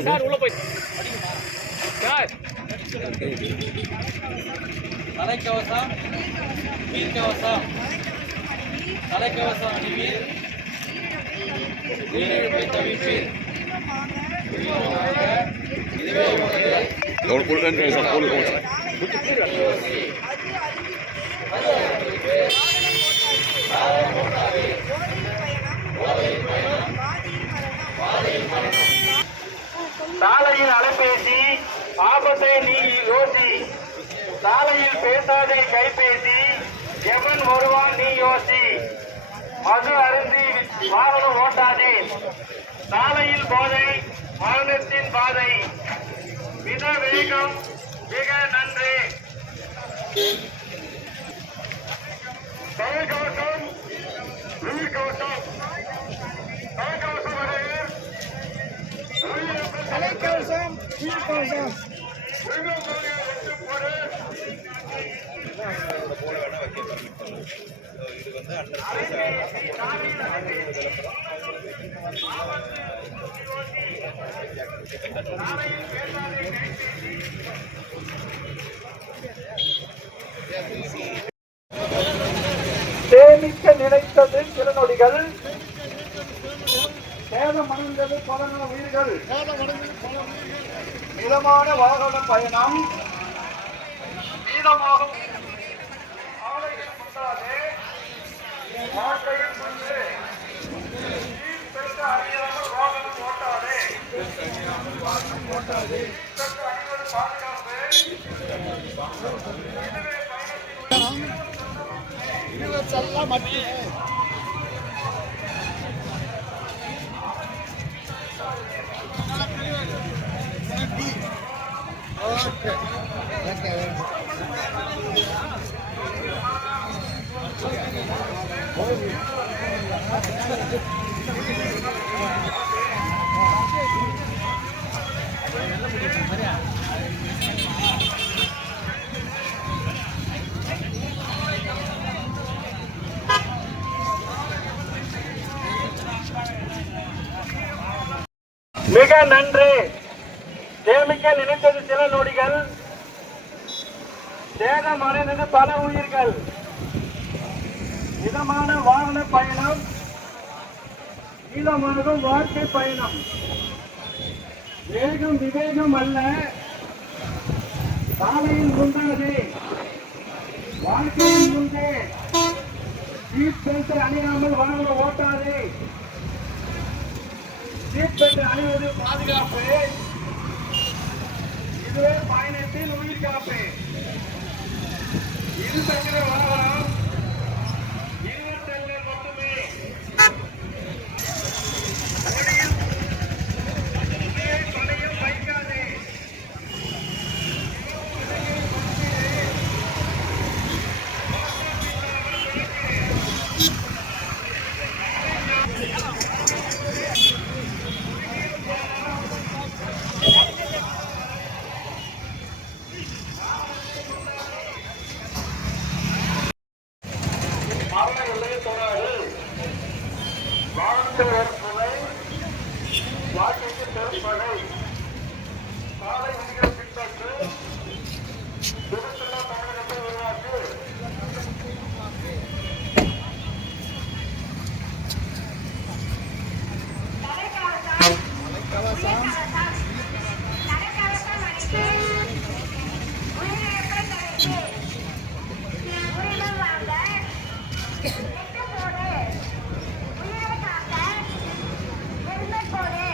Sir உள்ள போய் sir தலைக்கவசம் வீர்க்கவசம் தலைக்கவசம் அணிவீர் உயிரிழப்பை தவிப்பீர் இதுவே உனது சாலையில் அலைபேசி ஆபத்தை நீ யோசி. சாலையில் பேசாதே கைபேசி எவன் வருவான் நீ யோசி. மது அருந்தி வாகனம் ஓட்டாதே. சாலையில் போதை மரணத்தின் பாதை. மித வேகம் மிக நன்று. தலைக்கவசம் உயிர்கவசம் தலைக்கவசம் தலைக்கவசம் உயிர்கவசம் சேமிக்க நினைத்தது திருநொடிகள் சேதம் அடைந்தது பலன உயிர்கள். மிதமான வாகன பயணம். மீதமாகும் ஆலைகள் முட்டாதே வாழ்க்கையில் முன்பு மிக நன்று. சேமிக்க நினைத்தது சில நொடிகள். சேதம் அடைந்தது பல உயிர்கள். மிதமான வாகன பயணம் நீளமானதும் வாழ்க்கை பயணம். வேகம் விவேகம் அல்ல. சாலையில் முந்தாதே. வாழ்க்கையில் முந்தே. சீட் பெல்ட் அணியாமல் வாகனம் ஓட்டாதே. சீட் பெல்ட் அணிவது பாதுகாப்பு. இதுவே பயணத்தில் உயிர் காப்பு. இருசக்கர வாகனம்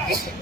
Bye.